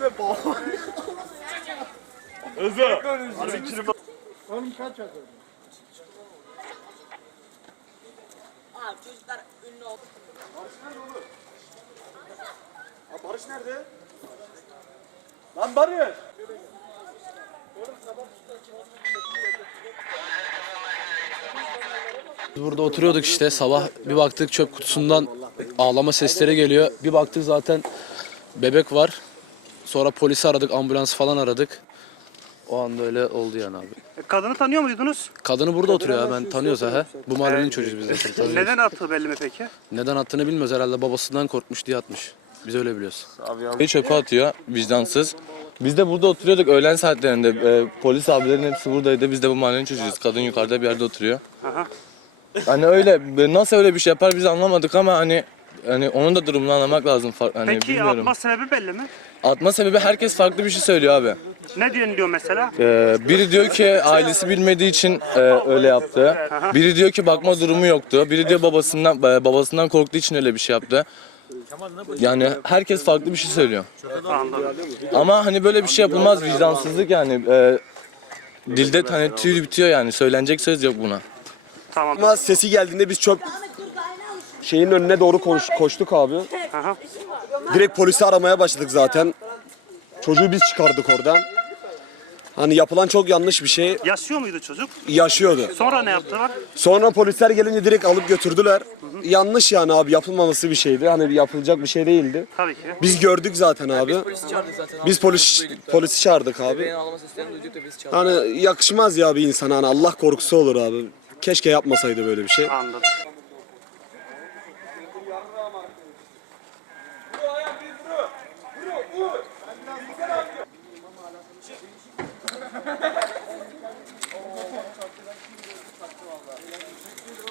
Oğlum kaç yazıyor? Abi çocuklar ünlü oldu. Barış nerede? Lan Barış! Biz burada oturuyorduk işte sabah bir baktık çöp kutusundan ağlama sesleri geliyor. Bir baktık zaten bebek var. Sonra polisi aradık, ambulans falan aradık. O anda öyle oldu yani abi. Kadını tanıyor muydunuz? Kadını burada oturuyor ya ben tanıyoruz ha. Bu mahallenin çocuğuyuz biz de. tanıyoruz. Neden attığı belli mi peki? Neden attığını bilmiyoruz herhalde babasından korkmuş diye atmış. Biz öyle biliyoruz. Beni çöpe atıyor vicdansız. Biz de burada oturuyorduk öğlen saatlerinde. E, polis abilerin hepsi buradaydı. Biz de bu mahallenin çocuğuyuz. Kadın yukarıda bir yerde oturuyor. Aha. Hani öyle nasıl öyle bir şey yapar biz anlamadık ama hani hani onun da durumunu anlamak lazım. Hani Peki bilmiyorum. atma sebebi belli mi? Atma sebebi herkes farklı bir şey söylüyor abi. Ne diyor diyor mesela? Ee, biri diyor ki ailesi bilmediği için e, öyle yaptı. Biri diyor ki bakma durumu yoktu. Biri diyor babasından e, babasından korktuğu için öyle bir şey yaptı. Yani herkes farklı bir şey söylüyor. Anladım. Ama hani böyle bir şey yapılmaz vicdansızlık yani. E, dilde hani tüy bitiyor yani söylenecek söz yok buna. Tamam. Ama sesi geldiğinde biz çöp şeyin önüne doğru koş, koştuk abi. Aha. Direkt polisi aramaya başladık zaten. Çocuğu biz çıkardık oradan. Hani yapılan çok yanlış bir şey. Yaşıyor muydu çocuk? Yaşıyordu. Sonra ne yaptılar? Sonra polisler gelince direkt alıp götürdüler. Yanlış yani abi yapılmaması bir şeydi. Hani yapılacak bir şey değildi. Tabii ki. Biz gördük zaten abi. Polisi çağırdık zaten. Biz polis polisi çağırdık abi. ağlama seslerini duyduk da biz çağırdık. Hani yakışmaz ya bir insana hani Allah korkusu olur abi. Keşke yapmasaydı böyle bir şey. Anladım.